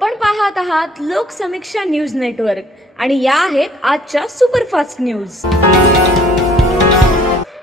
आपण पाहत आहात लोकसमीक्षा न्यूज नेटवर्क आणि या आहेत आजच्या सुपरफास्ट न्यूज।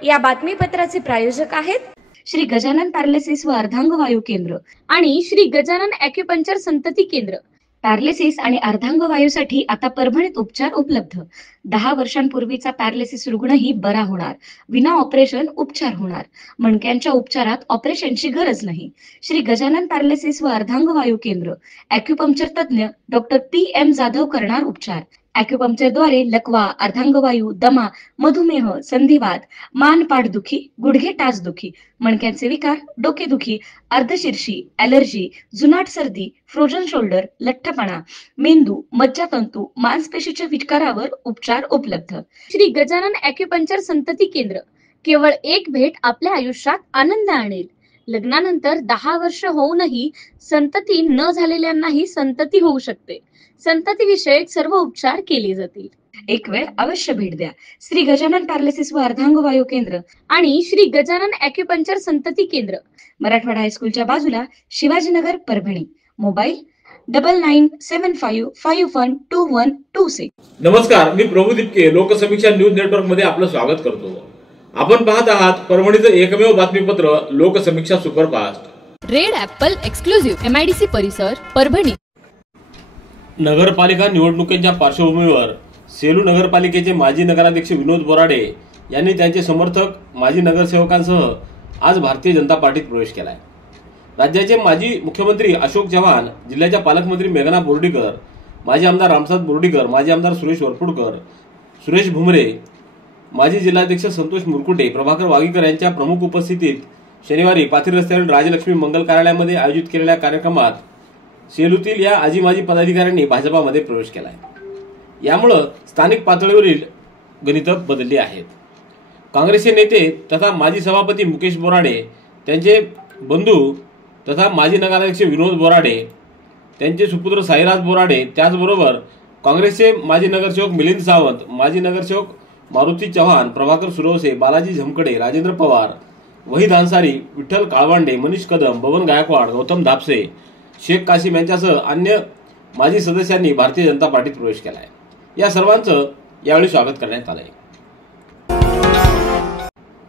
या बातमीपत्राचे प्रायोजक आहेत श्री गजानन पॅरालिसिस व अर्धांगवायू केंद्र आणि श्री गजानन ॲक्युपंक्चर संतती केंद्र। पॅरालिसिस आणि अर्धांगवायूसाठी आता परभणीत उपचार उपलब्ध। 10 वर्षांपूर्वीचा पॅरालिसिस रुग्णही बरा होणार, विना ऑपरेशन उपचार होणार। मणक्यांच्या उपचारात ऑपरेशनची गरज नाही। श्री गजानन पॅरालिसिस व अर्धांगवायू केंद्र। ॲक्युपंक्चर तज्ञ डॉक्टर PM जाधव करणार उपचार। ॲक्युपंक्चरद्वारे लकवा, अर्धांगवायू, दमा, मधुमेह, संधिवात, मान पाठदुखी, गुडघे टाचदुखी, मणक्यांचे विकार, डोकेदुखी, अर्धशीर्षी, ॲलर्जी, जुनाट सर्दी, फ्रोजन शोल्डर, लठ्ठपणा, मेंदू, मज्जातंतू, मांसपेशीच्या विकारावर उपचार उपलब्ध। श्री गजानन ॲक्युपंक्चर संतती केंद्र। केवळ एक भेट आपल्या आयुष्यात आनंद आणेल। लग्नानंतर 10 वर्ष होऊनही संतती न झालेल्यांनाही संतती होऊ शकते। संतती विषयक सर्व उपचार केले जातील। एक वेळ अवश्य भेट द्या। श्री गजानन पॅरालिसिस व अर्धांगवायू केंद्र आणि श्री गजानन ॲक्युपंक्चर संतती केंद्र, मराठवाडा हायस्कूलच्या बाजूला, शिवाजीनगर, परभणी। मोबाईल 9975512126। नमस्कार, मी प्रभू दिपके लोकसमीक्षा न्यूज नेटवर्क मध्ये आपलं स्वागत करतो। आपण पाहत आहात परभणीचं एकमेव बातमीपत्र Loksamiksha superfast. Red Apple exclusive MIDC परिसर, परभणी। नगरपालिका निवडणुकीच्या पार्श्वभूमीवर सेलू नगरपालिकेचे माजी नगराध्यक्ष विनोद बोराडे यांनी त्यांचे समर्थक माजी नगरसेवकांसह आज भारतीय जनता पार्टीत प्रवेश केलाय। राज्याचे माजी मुख्यमंत्री अशोक चव्हाण, जिल्ह्याच्या पालकमंत्री मेघना बोर्डीकर, माजी आमदार रामसाद बोर्डीकर, माजी आमदार सुरेश वरपुडकर, सुरेश भुमरे, माजी जिल्हाध्यक्ष संतोष मुरकुटे, प्रभाकर वागीकर यांच्या प्रमुख उपस्थितीत शनिवारी पाथरी रस्त्यावरील राजलक्ष्मी मंगल कार्यालयामध्ये आयोजित केलेल्या कार्यक्रमात सेलूतील या आजी माजी पदाधिकाऱ्यांनी भाजपामध्ये प्रवेश केलाय। यामुळे स्थानिक पातळीवरील गणित बदलली आहेत। काँग्रेसचे नेते तथा माजी सभापती मुकेश बोराडे, त्यांचे बंधू तथा माजी नगराध्यक्ष विनोद बोराडे, त्यांचे सुपुत्र साईराज बोराडे, त्याचबरोबर काँग्रेसचे माजी नगरसेवक मिलिंद सावंत, माजी नगरसेवक मारुती चव्हाण, प्रभाकर सुरवसे, बालाजी झमकडे, राजेंद्र पवार, वहीद अन्सारी, विठ्ठल काळवांडे, मनीष कदम, बबन गायकवाड, गौतम धापसे, शेख कासिम यांच्यासह अन्य माजी सदस्यांनी भारतीय जनता पार्टीत प्रवेश केलाय। या सर्वांचं यावेळी स्वागत करण्यात आलंय।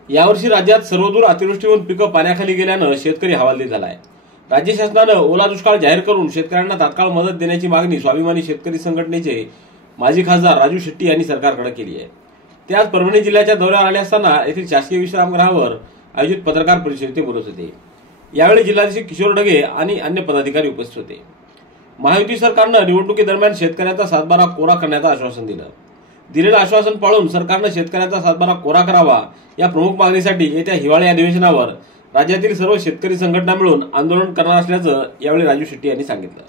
यावर्षी राज्यात सर्वदूर अतिवृष्टी होऊन पिकं पाण्याखाली गेल्यानं शेतकरी हवालदिल झालाय। राज्य शासनानं ओला दुष्काळ जाहीर करून शेतकऱ्यांना तात्काळ मदत देण्याची मागणी स्वाभिमानी शेतकरी संघटनेचे माजी खासदार राजू शेट्टी यांनी सरकारकडे केली आहे। ते आज परभणी जिल्ह्याच्या दौऱ्यावर आले असताना येथील शासकीय विश्रामगृहावर आयोजित पत्रकार परिषदेत बोलत होते। यावेळी जिल्हाध्यक्ष किशोर ढगे आणि अन्य पदाधिकारी उपस्थित होते। महायुती सरकारनं निवडणुकीदरम्यान शेतकऱ्यांचा सातबारा कोरा करण्याचं आश्वासन दिलं। दिलेलं आश्वासन पाळून सरकारनं शेतकऱ्यांचा सातबारा कोरा करावा या प्रमुख मागणीसाठी येत्या हिवाळी अधिवेशनावर राज्यातील सर्व शेतकरी संघटना मिळून आंदोलन करणार असल्याचं यावेळी राजू शेट्टी यांनी सांगितलं।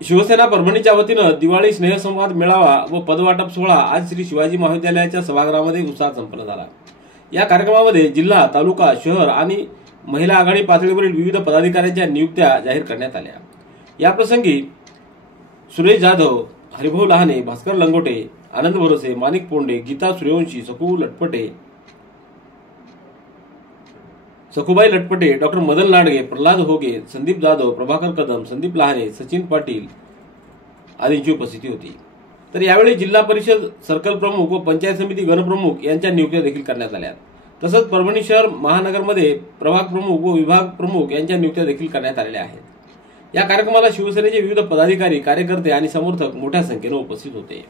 शिवसेना परभणीच्या वतीनं दिवाळी स्नेहसंवाद मेळावा व पदवाटप सोहळा आज श्री शिवाजी महाविद्यालयाच्या सभागृहामध्ये उत्साहात संपन्न झाला। या कार्यक्रमामध्ये जिल्हा, तालुका, शहर आणि महिला आघाडी पातळीवरील विविध पदाधिकाऱ्यांच्या नियुक्त्या जाहीर करण्यात आल्या। या प्रसंगी सुरेश जाधव, हरिभाऊ लहाने, भास्कर लंगोटे, आनंद भरोसे, माणिक पोंडे, गीता सूर्यवंशी, सखुबाई लटपटे, डॉक्टर मदन लांडगे, प्रल्हाद होगे, संदीप जाधव, प्रभाकर कदम, संदीप लहाने, सचिन पाटील आदींची उपस्थिती होती। तर यावेळी जिल्हा परिषद सर्कल प्रमुख व पंचायत समिती गणप्रमुख यांच्या नियुक्त्या देखील करण्यात आल्या। तसंच परभणी शहर महानगरमध्ये प्रभाग प्रमुख व विभाग प्रमुख यांच्या नियुक्त्या देखील करण्यात आलेल्या आहेत। या कार्यक्रमाला शिवसेनेचे विविध पदाधिकारी, कार्यकर्ते आणि समर्थक मोठ्या संख्येने उपस्थित होते।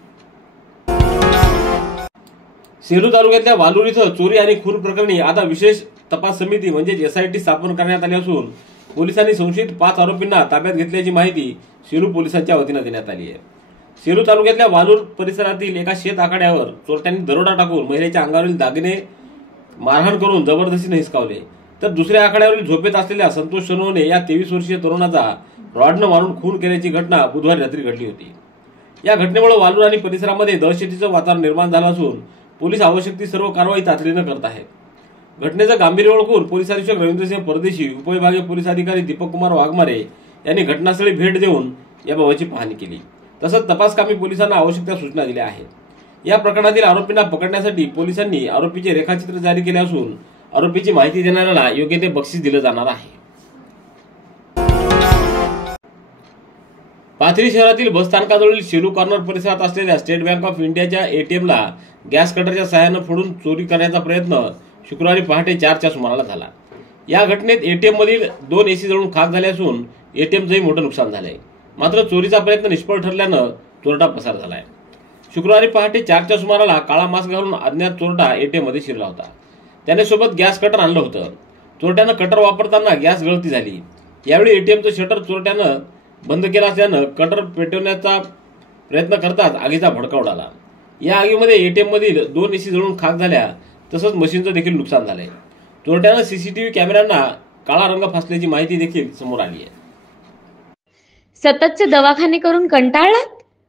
सेलू तालुक्यातल्या वालूर इथं चोरी आणि खून प्रकरणी आता विशेष तपास समिती म्हणजे SIT स्थापन करण्यात आली असून पोलिसांनी संशयित 5 आरोपींना ताब्यात घेतल्याची माहिती सेलू पोलिसांच्या वतीनं देण्यात आली आहे। सेलू तालुक्यातल्या वालूर परिसरातील एका शेत आखाड्यावर चोरट्यांनी दरोडा टाकून महिलेच्या अंगावरील दागिने मारहाण करून जबरदस्तीने हिसकावले। तर दुसऱ्या आखाड्यावरील झोपेत असलेल्या संतोष सोनवणे या 23 वर्षीय तरुणाचा रॉडनं मारून खून केल्याची घटना बुधवारी रात्री घडली होती। या घटनेमुळे वालूर आणि परिसरामध्ये दहशतीचं वातावरण निर्माण झालं असून पोलीस आवश्यक ती सर्व कारवाई तातडीनं करत आहेत। घटनेचं गांभीर्य ओळखून पोलीस अधीक्षक रवींद्रसिंह परदेशी, उपविभागीय पोलीस अधिकारी दीपक कुमार वाघमारे यांनी घटनास्थळी भेट देऊन याबाबतची पाहणी केली। तसंच तपासकामी पोलिसांना आवश्यक त्या सूचना दिल्या आहेत। या प्रकरणातील आरोपींना पकडण्यासाठी पोलिसांनी आरोपीचे रेखाचित्र जारी केले असून आरोपीची माहिती देणाऱ्याला योग्य ते बक्षीस दिलं जाणार आहे। पाथरी शहरातील बसस्थानकाजवळील शेलू कॉर्नर परिसरात असलेल्या स्टेट बँक ऑफ इंडियाच्या एटीएमला गॅस कटरच्या सहाय्याने फोडून चोरी करण्याचा प्रयत्न शुक्रवारी पहाटे 4च्या सुमाराला झाला. या घटनेत एटीएम मधील 2 एसी जळून खाक झाले असून एटीएमचंही मोठं नुकसान झालंय. मात्र चोरीचा प्रयत्न निष्फळ ठरल्यानं चोरटा पसार झालाय. शुक्रवारी पहाटे 4च्या सुमाराला काळा मास्क घालून अज्ञात चोरटा एटीएम मध्ये शिरला होता. त्याने सोबत गॅस कटर आणलं होतं. चोरट्यानं कटर वापरताना गॅस गळती झाली. यावेळी एटीएमचं शटर चोरट्यानं बंद केलं असल्यानं कटर पेटवण्याचा प्रयत्न करताच आगीचा भडका उडाला. या आगीमध्ये एटीएम मधील 2 एसी जळून खाक झाल्या तसंच मशीनचं देखील नुकसान झालंय. चोरट्यानं सीसीटीव्ही कॅमेऱ्यांना काळा रंग फासल्याची माहिती देखील समोर आली आहे. सततचे दवाखाने करून कंटाळलात?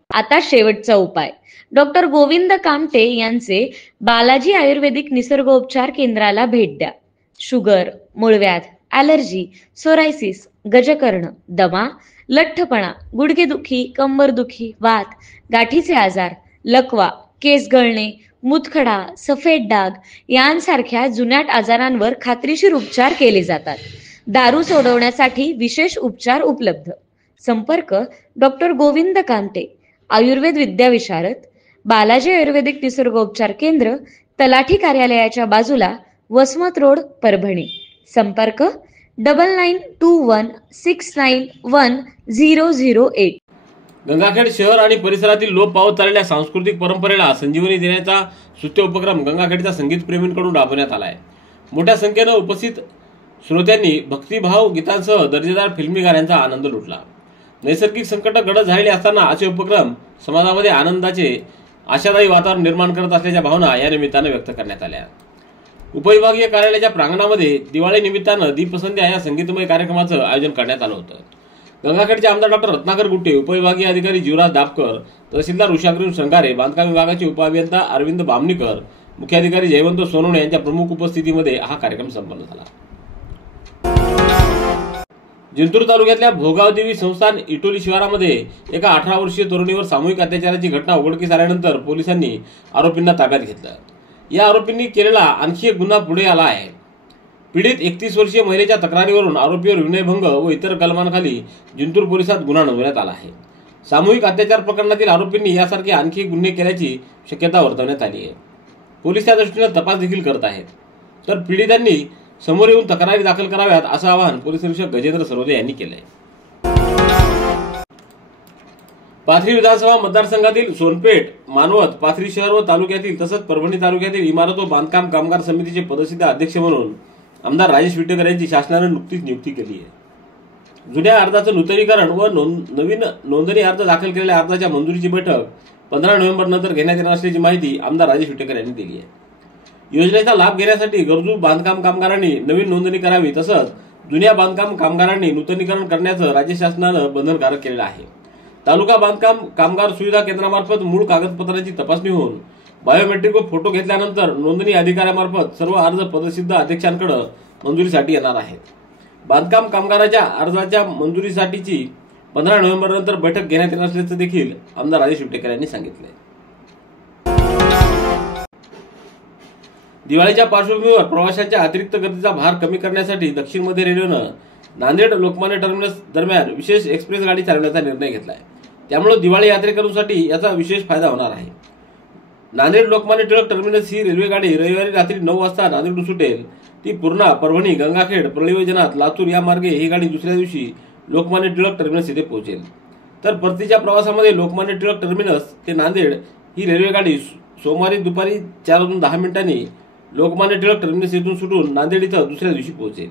आता शेवटचा उपाय. डॉक्टर गोविंद कामटे यांचे बालाजी आयुर्वेदिक निसर्गोपचार केंद्राला भेट द्या. शुगर, मूळव्याध, ॲलर्जी, सोरायसिस, गजकर्ण, दमा, लठ्ठपणा, गुडघेदुखी, कंबरदुखी, वात, गाठीचे आजार, लकवा, केस गळणे, मुतखडा, सफेद डाग यांसारख्या जुनाट आजारांवर खात्रीशीर उपचार केले जातात. दारू सोडवण्यासाठी विशेष उपचार उपलब्ध. संपर्क डॉक्टर गोविंद कामटे, आयुर्वेद विद्याविशारद, बालाजी आयुर्वेदिक निसर्गोपचार केंद्र, तलाठी कार्यालयाच्या बाजूला, वसमत रोड, परभणी. संपर्क 9921691008. गंगाखेड शहर आणि परिसरातील लोप पावत चाललेल्या सांस्कृतिक परंपरेला संजीवनी देण्याचा स्तुत्य उपक्रम गंगाखेडच्या संगीत प्रेमींकडून राबवण्यात आला आहे. मोठ्या संख्येनं उपस्थित श्रोत्यांनी भक्तिभाव गीतांसह दर्जेदार फिल्मी गाण्यांचा आनंद लुटला. नैसर्गिक संकट गडद झालेले असताना असे उपक्रम समाजामध्ये आनंदाचे आशादायी वातावरण निर्माण करत असल्याच्या भावना या निमित्तानं व्यक्त करण्यात आल्या. उपविभागीय कार्यालयाच्या प्रांगणामध्ये दिवाळी निमित्तानं दीपसंध्या या संगीतमय कार्यक्रमाचं आयोजन करण्यात आलं होतं. गंगाखेडचे आमदार डॉक्टर रत्नाकर गुट्टे, उपविभागीय अधिकारी जीवराज दापकर, तहसीलदार उषाग्रीव संगारे, बांधकाम विभागाचे उपअभियंता अरविंद बामणीकर, मुख्याधिकारी जयवंत सोनवणे यांच्या प्रमुख उपस्थितीमध्ये हा कार्यक्रम संपन्न झाला. जिंतूर तालुक्यातल्या भोगावदेवी संस्थान इटोली शिवारामध्ये एका 18 वर्षीय तरुणीवर सामूहिक अत्याचाराची घटना उघडकीस आल्यानंतर पोलिसांनी आरोपींना ताब्यात घेतलं. या आरोपींनी केलेला आणखी एक गुन्हा पुढे आला आहे. पीडित 31 वर्षीय महिलेच्या तक्रारीवरून आरोपीवर विनयभंग व इतर कलमांखाली जिंतूर पोलिसात गुन्हा नोंदवण्यात आला आहे. सामूहिक अत्याचार प्रकरणातील आरोपींनी यासारखे आणखी गुन्हे केल्याची शक्यता वर्तवण्यात आली आहे. पोलीस त्या दृष्टीने तपास देखील करत आहेत. तर पीडितांनी समोर येऊन तक्रारी दाखल कराव्यात असं आवाहन पोलीस निरीक्षक गजेंद्र सरोदे यांनी केलंय. पाथरी विधानसभा मतदारसंघातील सोनपेठ, मानवत, पाथरी शहर व तालुक्यातील तसंच परभणी तालुक्यातील इमारत व बांधकाम कामगार समितीचे पदसिद्ध अध्यक्ष म्हणून आमदार राजेश विटेकर यांची शासनाने नुकतीच नियुक्ती केली आहे. जुन्या अर्जाचं नूतनीकरण व नवीन नोंदणी अर्ज दाखल केलेल्या अर्जाच्या मंजुरीची बैठक 15 नोव्हेंबर नंतर घेण्यात येणार असल्याची माहिती आमदार राजेश विटेकर यांनी दिली आहे. योजनेचा लाभ घेण्यासाठी गरजू बांधकाम कामगारांनी नवीन नोंदणी करावी तसंच जुन्या बांधकाम कामगारांनी नूतनीकरण करण्याचं राज्य शासनानं बंधनकारक केलेलं आहे. तालुका बांधकाम कामगार सुविधा केंद्रामार्फत मूळ कागदपत्रांची तपासणी होऊन बायोमेट्रिक व फोटो घेतल्यानंतर नोंदणी अधिकाऱ्यामार्फत सर्व अर्ज पदसिद्ध अध्यक्षांकडे मंजुरीसाठी येणार आहेत. बांधकाम कामगाराच्या अर्जाच्या मंजुरीसाठीची 15 नोव्हेंबर नंतर बैठक घेण्यात येणार असल्याचं देखील आमदार राजेश विटेकर यांनी सांगितलंय. दिवाळीच्या पार्श्वभूमीवर प्रवाशांच्या अतिरिक्त गर्दीचा भार कमी करण्यासाठी दक्षिण मध्य रेल्वेनं नांदेड लोकमान्य टर्मिनस दरम्यान विशेष एक्सप्रेस गाडी चालवण्याचा निर्णय घेतलाय. त्यामुळे दिवाळी यात्रेकरूंसाठी याचा विशेष फायदा होणार आहे. नांदेड लोकमान्य टिळक टर्मिनस ही रेल्वे गाडी रविवारी रात्री 9 वाजता नांदेडहून सुटेल. ती पूर्णा, परभणी, गंगाखेड, परळी वैजनाथ, लातूर या मार्गे ही गाडी दुसऱ्या दिवशी लोकमान्य टिळक टर्मिनस येथे पोहोचेल. तर परतीच्या प्रवासामध्ये लोकमान्य टिळक टर्मिनस ते नांदेड ही रेल्वे गाडी सोमवारी दुपारी 4:10 लोकमान्य टिळक टर्मिनस येथून सुटून नांदेड इथं दुसऱ्या दिवशी पोहोचेल.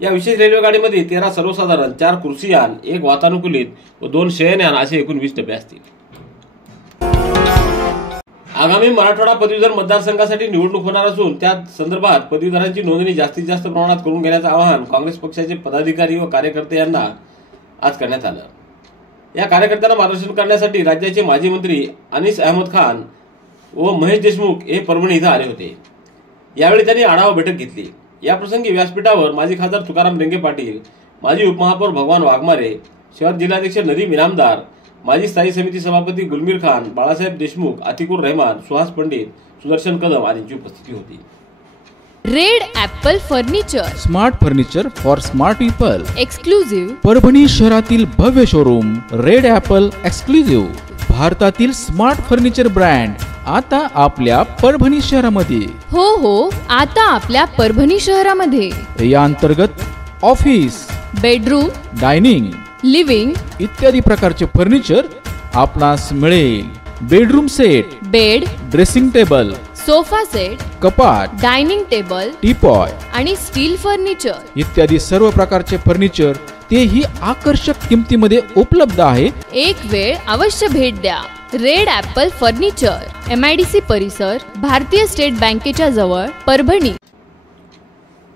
या विशेष रेल्वे गाडीमध्ये 13 सर्वसाधारण, 4 खुर्चीयान, 1 वातानुकूलित व 2 शयनयान असे एकूण 20 डबे असतील. आगामी मराठवाडा पदवीधर मतदारसंघासाठी निवडणूक होणार असून त्या संदर्भात पदवीधरांची नोंदणी जास्तीत जास्त प्रमाणात करून घेण्याचं आवाहन काँग्रेस पक्षाचे पदाधिकारी व कार्यकर्ते यांना आज करण्यात आलं. या कार्यकर्त्यांना मार्गदर्शन करण्यासाठी राज्याचे माजी मंत्री अनीस अहमद खान व महेश देशमुख हे परभणी इथं आले होते. यावेळी त्यांनी आढावा बैठक घेतली. याप्रसंगी व्यासपीठावर माजी खासदार तुकाराम रेंगे पाटील, माजी उपमहापौर भगवान वाघमारे, शहर जिल्हाध्यक्ष नदीम इनामदार, माजी स्थायी समिती सभापती गुलमीर खान, बाळासाहेब देशमुख, अतिकुर रहमान, सुहास पंडित, सुदर्शन कदम आदींची उपस्थिती होती. Red Apple furniture, smart furniture for smart people. Exclusive Parbhani शहरातील भव्य शोरूम रेड ॲपल एक्सक्लुझिव्ह, भारतातील स्मार्ट फर्निचर ब्रँड आता आपल्या परभणी शहरामध्ये. हो आता आपल्या परभणी शहरामध्ये. या अंतर्गत ऑफिस, बेडरूम, डायनिंग, लिव्हिंग इत्यादी प्रकारचे फर्निचर आपणास मिळेल. Bedroom set, bed, dressing table, sofa set, कपाट, डायनिंग टेबल टीपॉय आणि स्टील फर्निचर इत्यादी सर्व प्रकारचे फर्निचर तेही आकर्षक किमतीमध्ये उपलब्ध आहे. एक वेळ अवश्य भेट द्या. रेड ॲपल फर्निचर, MIDC परिसर, भारतीय स्टेट बँकेच्या जवळ, परभणी.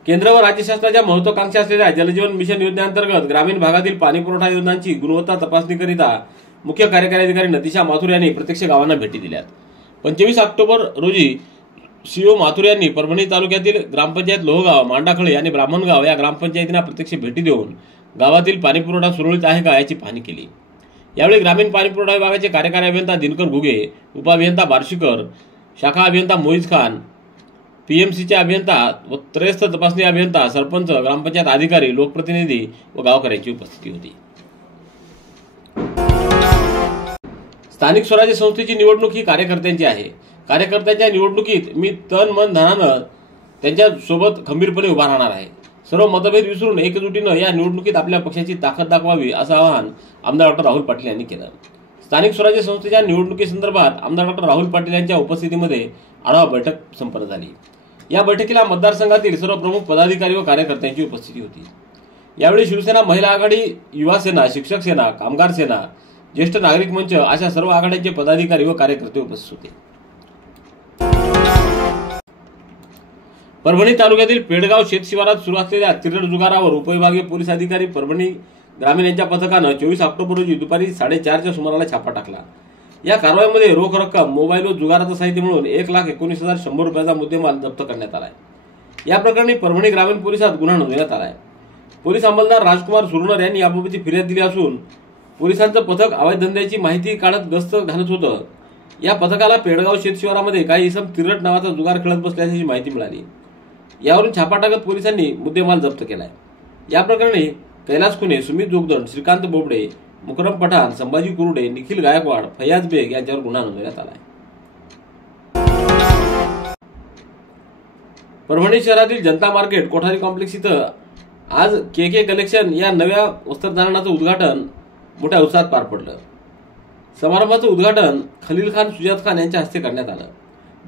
केंद्र व राज्य शासनाच्या महत्वाकांक्षा असलेल्या जलजीवन मिशन योजनेअंतर्गत ग्रामीण भागातील पाणी पुरवठा योजनांची गुणवत्ता तपासणीकरिता मुख्य कार्यकारी अधिकारी नतिशा माथुर यांनी प्रत्यक्ष गावांना भेटी दिल्यात. 25 ऑक्टोबर रोजी CO माथुर यांनी परभणी तालुक्यातील ग्रामपंचायत लोहगाव, मांडाखळे आणि ब्राह्मणगाव या ग्रामपंचायतींना प्रत्यक्ष भेटी देऊन गावातील पाणी पुरवठा सुरळीत आहे का याची पाहणी केली. यावेळी ग्रामीण पाणी पुरवठा विभागाचे कार्यकारी अभियंता दिनकर घुगे, उपअभियंता बार्शीकर, शाखा अभियंता मोईज खान, PMCचे अभियंता व त्रयस्थ तपासणी अभियंता, सरपंच, ग्रामपंचायत अधिकारी, लोकप्रतिनिधी व गावकऱ्यांची उपस्थिती होती. स्थानिक स्वराज्य संस्थेची निवडणूक ही कार्यकर्त्यांची आहे. कार्यकर्त्यांच्या निवडणुकीत मी तन मन धनानं त्यांच्या सोबत खंबीरपणे उभा राहणार आहे. सर्व मतभेद विसरून एकजुटीनं या निवडणुकीत आपल्या पक्षाची ताकद दाखवावी असं आवाहन आमदार डॉ. राहुल पाटील यांनी केलं. स्थानिक स्वराज्य संस्थेच्या निवडणुकीसंदर्भात आमदार डॉ. राहुल पाटील यांच्या उपस्थितीमध्ये आढावा बैठक संपन्न झाली. या बैठकीला मतदारसंघातील सर्व प्रमुख पदाधिकारी व कार्यकर्त्यांची उपस्थिती होती. यावेळी शिवसेना, महिला आघाडी, युवा सेना, शिक्षक सेना, कामगार सेना, ज्येष्ठ नागरिक मंच अशा सर्व आघाड्यांचे पदाधिकारी व कार्यकर्ते उपस्थित होते. परभणी तालुक्यातील पेडगाव शेतशिवारात सुरू असलेल्या तिरड जुगारावर उपविभागीय पोलीस अधिकारी परभणी ग्रामीण यांच्या पथकानं 24 ऑक्टोबर रोजी दुपारी 4:30च्या सुमाराला छापा टाकला. या कारवाईमध्ये रोख रक्कम, मोबाईल व जुगाराचं साहित्य मिळून 1,19,100 रुपयाचा मुद्देमाल जप्त करण्यात आलाय. या प्रकरणी परभणी ग्रामीण पोलिसात गुन्हा नोंदवण्यात आलाय. पोलीस अंमलदार राजकुमार सुरनर यांनी याबाबतची फिर्याद दिली असून पोलिसांचं पथक अवैध धंद्याची माहिती काढत गस्त घालत होतं. या पथकाला पेडगाव शेतशिवारामध्ये काही इसम तिरट नावाचा जुगार खेळत बसल्याची माहिती मिळाली. यावरून छापा टाकत पोलिसांनी मुद्देमाल जप्त केलाय. या प्रकरणी कैलास खुने, सुमित जोगदंड, श्रीकांत बोबडे, मुकरम पठाण, संभाजी कुरुडे, निखिल गायकवाड, फैयाज बेग यांच्यावर गुन्हा नोंदवण्यात आलाय. परभणी शहरातील जनता मार्केट कोठारी कॉम्प्लेक्स इथं आज KK कलेक्शन या नव्या वस्त्रदालनाचं उद्घाटन मोठ्या उत्साहात पार पडलं. समारंभाचं उद्घाटन खलील खान, सुजात खान यांच्या हस्ते करण्यात आलं.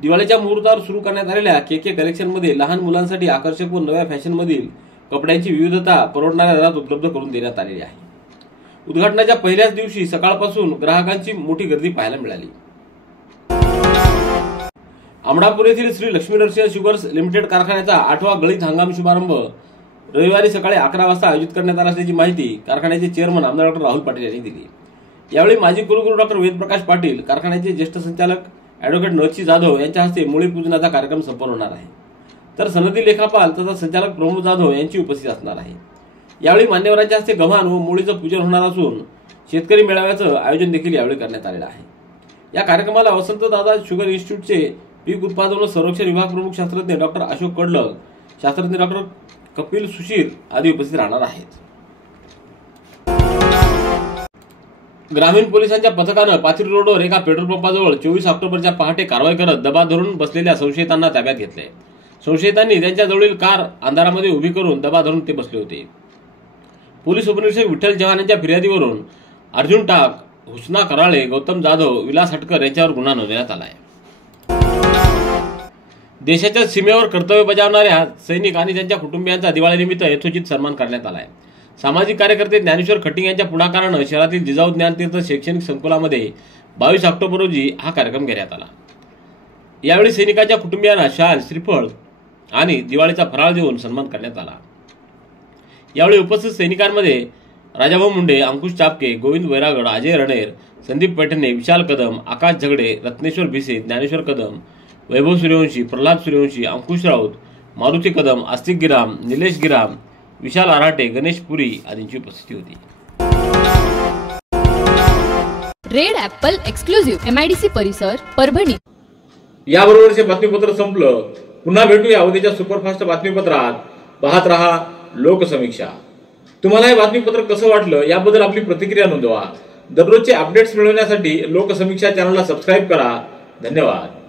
दिवाळीच्या मुहूर्तावर सुरू करण्यात आलेल्या KK कलेक्शनमध्ये लहान मुलांसाठी आकर्षक व नव्या फॅशनमधील कपड्यांची विविधता परवडणाऱ्या दरात उपलब्ध करून देण्यात आलेली आहे. उद्घाटनाच्या पहिल्याच दिवशी सकाळपासून ग्राहकांची मोठी गर्दी पाहायला मिळाली. अमडापूर येथील श्री लक्ष्मी नरसिंह शुगर्स लिमिटेड कारखान्याचा 8वा गळीत हंगाम शुभारंभ रविवारी सकाळी 11 वाजता आयोजित करण्यात आला असल्याची माहिती कारखान्याचे चेअरमन आमदार डॉ. राहुल पाटील यांनी दिली. यावेळी माजी कुलगुरू डॉ. वेदप्रकाश पाटील, कारखान्याचे ज्येष्ठ संचालक ॲडव्होकेट नरसी जाधव यांच्या हस्ते मुळी पूजनाचा कार्यक्रम संपन्न होणार आहे. तर सनदी लेखापाल तथा संचालक प्रमोद जाधव यांची उपस्थिती असणार आहे. यावेळी मान्यवरांच्या हस्ते गव्हाण व मुळीचं पूजन होणार असून शेतकरी मेळाव्याचं आयोजन देखील यावेळी करण्यात आलेलं आहे. या कार्यक्रमाला वसंतदादा शुगर इन्स्टिट्यूटचे पीक उत्पादन व संरक्षण विभाग प्रमुख शास्त्रज्ञ डॉ. अशोक कडलग, शास्त्रज्ञ डॉ. कपिल सुशीर आदी उपस्थित राहणार आहेत. ग्रामीण पोलिसांच्या पथकानं पाथरी रोडवर एका पेट्रोल पंपाजवळ 24 ऑक्टोबरच्या पहाटे कारवाई करत दबा धरून बसलेल्या संशयितांना ताब्यात घेतले. संशयितांनी त्यांच्याजवळील कार अंधारामध्ये उभी करून दबा धरून ते बसले होते. पोलीस उपनिरीक्षक विठ्ठल चव्हाण यांच्या फिर्यादीवरून अर्जुन टाक, हुसना कराळे, गौतम जाधव, विलास हटकर यांच्यावर गुन्हा नोंदवण्यात आलाय. देशाच्या सीमेवर कर्तव्य बजावणाऱ्या सैनिक आणि त्यांच्या कुटुंबियांचा दिवाळीनिमित्त यथोचित सन्मान करण्यात आलाय. सामाजिक कार्यकर्ते ज्ञानेश्वर खटिंग यांच्या पुढाकारानं शहरातील जिजाऊ ज्ञानतीर्थ शैक्षणिक संकुलामध्ये 22 ऑक्टोबर रोजी हा कार्यक्रम घेण्यात आला. यावेळी सैनिकांच्या कुटुंबियांना शाल, श्रीफळ आणि दिवाळीचा फराळ देऊन सन्मान करण्यात आला. यावेळी उपस्थित सैनिकांमध्ये राजाभाऊ मुंडे, अंकुश चापके, गोविंद वैरागड, अजय रणेर, संदीप पैठणे, विशाल कदम, आकाश झगडे, रत्नेश्वर भिसे, ज्ञानेश्वर कदम, वैभव सूर्यवंशी, प्रल्हाद सूर्यवंशी, अंकुश राऊत, मारुती कदम, आस्तिक गिराम, निलेश गिराम, विशाल आराटे, गणेश पुरी आदींची उपस्थिती होती. रेड ॲपल एक्सक्लुझिव्ह MIDC परिसर, परभणी. याबरोबरचे बातमीपत्र संपलं. पुन्हा भेटूया उद्याच्या सुपरफास्ट बातमीपत्रात. पाहत रहा लोकसमीक्षा. तुम्हाला हे बातमीपत्र कसं वाटलं याबद्दल आपली प्रतिक्रिया नोंदवा. दररोजचे अपडेट्स मिळवण्यासाठी लोकसमीक्षा चॅनलला सबस्क्राईब करा. धन्यवाद.